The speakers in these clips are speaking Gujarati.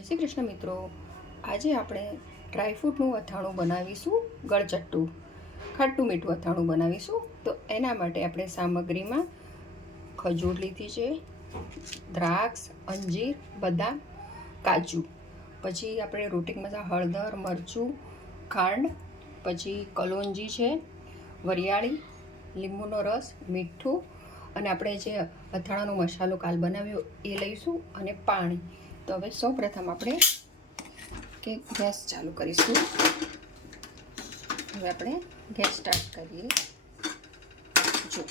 જય શ્રી કૃષ્ણ મિત્રો, આજે આપણે ડ્રાયફ્રૂટનું અથાણું બનાવીશું. ગળચટ્ટું ખાટું મીઠું અથાણું બનાવીશું. તો એના માટે આપણે સામગ્રીમાં ખજૂર લીધી છે, દ્રાક્ષ, અંજીર, બદામ, કાજુ, પછી આપણે રોટી મસાલા, હળદર, મરચું, ખાંડ, પછી કલોંજી છે, વરિયાળી, લીંબુનો રસ, મીઠું, અને આપણે જે અથાણાનો મસાલો કાલ બનાવ્યો એ લઈશું, અને પાણી. તો હવે સૌપ્રથમ આપણે ગેસ ચાલુ કરીશું. હવે આપણે ગેસ સ્ટાર્ટ કરીએ. જો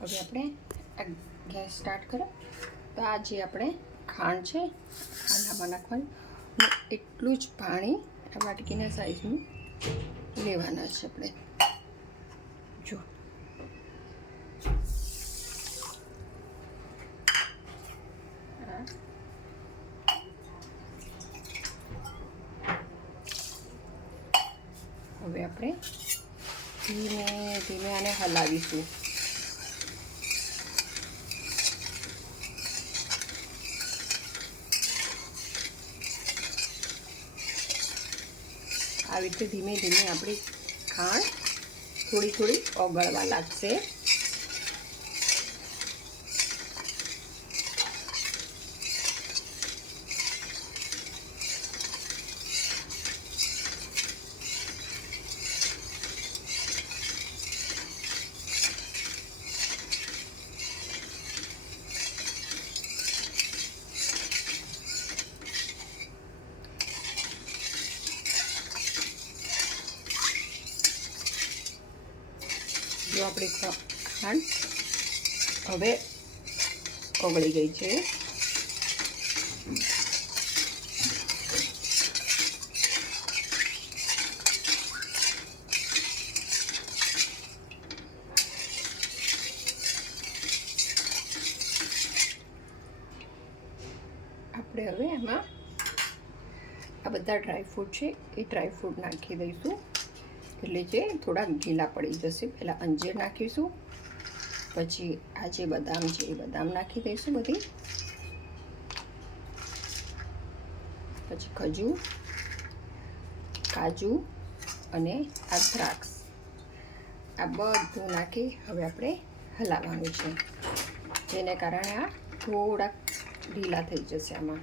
હવે આપણે આ ગેસ સ્ટાર્ટ કરો. તો આ જે આપણે ખાંડ છે આનામાં નાખવાનું, એટલું જ પાણી આ વાટકીના સાઈઝનું લેવાના છે આપણે. જો હવે આપણે ધીમે ધીમે આને હલાવીશું. આવી રીતે ધીમે ધીમે આપણી ખાંડ થોડી થોડી ઓગળવા લાગશે. જો આપણી ખાંડ હવે ઓગળી ગઈ છે. આપણે હવે એમાં આ બધા ડ્રાયફ્રૂટ છે એ ડ્રાયફ્રૂટ નાખી દઈશું, એટલે જે થોડા ગીલા પડી જશે. પહેલાં અંજીર નાખીશું, પછી આ જે બદામ છે એ બદામ નાખી દઈશું બધી, પછી ખજૂર, કાજુ અને આ દ્રાક્ષ, આ બધું નાખી હવે આપણે હલાવવાનું છે, જેને કારણે આ થોડાક ઢીલા થઈ જશે. આમાં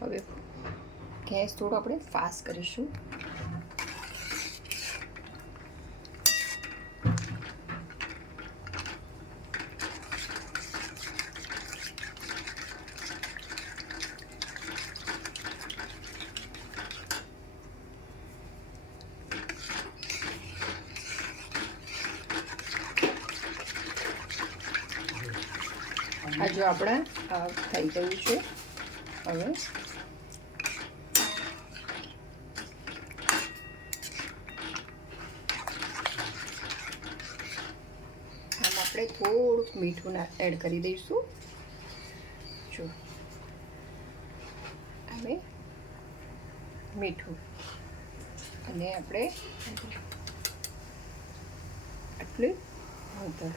હવે ગેસ થોડો આપણે ફાસ્ટ કરીશું. આ જો આપણા થઈ ગયું છે. હવે આપણે થોડુંક મીઠું એડ કરી દઈશું. જો હવે મીઠું, અને આપણે આટલું હળદર.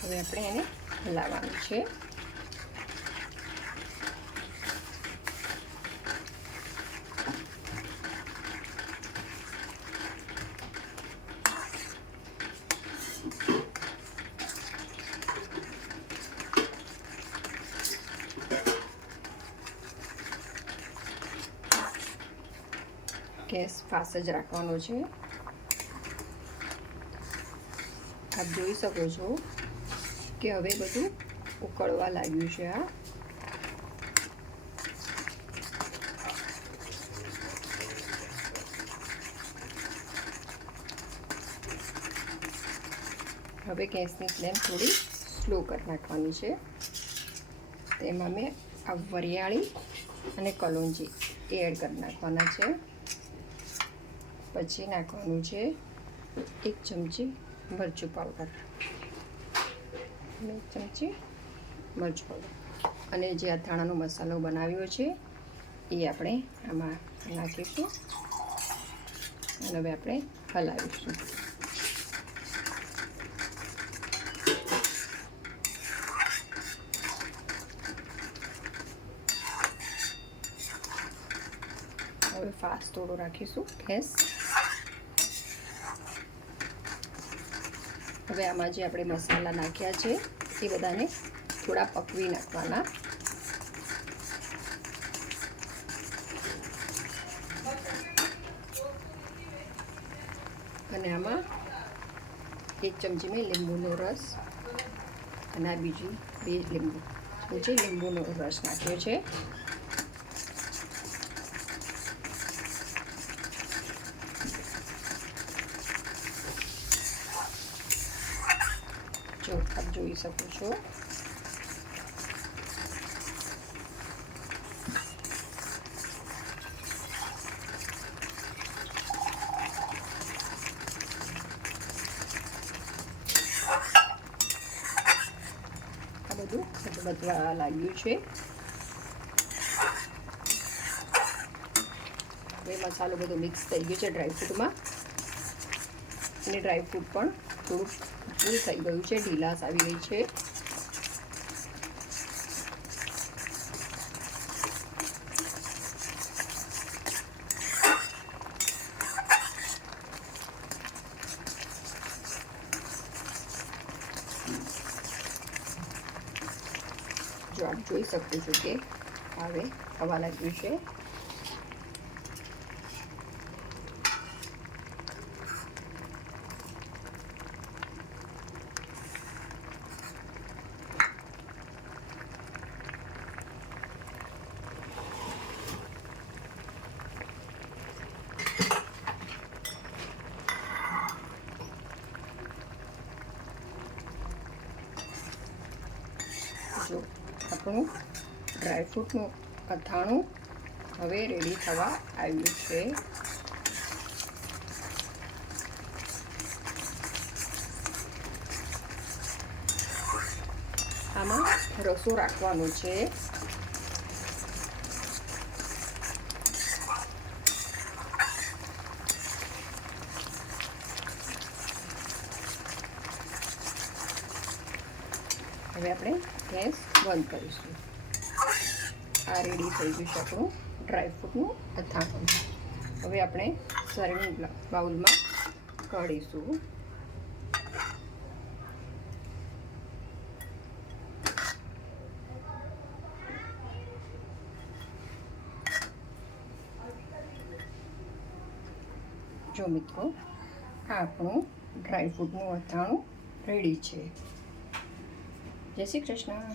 હવે આપણે એને હલાવવાનું છે. ગેસ ફાસ્ટ જ રાખવાનો છે. આપ જોઈ શકો છો કે હવે બધું ઉકળવા લાગ્યું છે. આ હવે ગેસની ફ્લેમ થોડી સ્લો કરી નાખવાની છે. તેમાં મેં આ વરિયાળી અને કલોંજી એડ કરી નાખવાના છે. પછી નાખવાનું છે 1 ચમચી મરચું પાવડર, 1 ચમચી મરચું પાવડર, અને જે અથાણાનો મસાલો બનાવ્યો છે એ આપણે આમાં સાકર નાખીશું અને હવે આપણે હલાવીશું. હવે ફાસ્ટ થોડો રાખીશું ગેસ. હવે આમાં જે આપણે મસાલા નાખ્યા છે એ બધાને થોડા પકવી નાખવાના. અને આમાં 1 ચમચી મેં લીંબુનો રસ અને આ બીજી 2 લીંબુનો રસ નાખ્યો છે. જો આપ જોઈ શકો છો. આ બધું બદલા લાગ્યું છે. હવે મસાલો બધો મિક્સ થઈ ગયો છે ડ્રાયફ્રૂટમાં અને ડ્રાયફ્રૂટ પણ થોડુંક થઈ ગયું છે, ઢીલાશ આવી ગઈ છે. જો આપ જોઈ શકો છો કે હવે થવા લાગ્યું છે. જો આપણું ડ્રાયફ્રૂટનું અથાણું હવે રેડી થવા આવ્યું છે. આમાં રસો રાખવાનો છે. હવે આપણે ગેસ બંધ કરીશું. આ રેડી થઈ ગયું છે આપણું ડ્રાયફ્રૂટનું અથાણું. હવે આપણે સર્વિંગ બાઉલમાં કાઢીશું. જો મિત્રો, આ આપણું ડ્રાયફ્રૂટનું અથાણું રેડી છે. જય શ્રી કૃષ્ણ.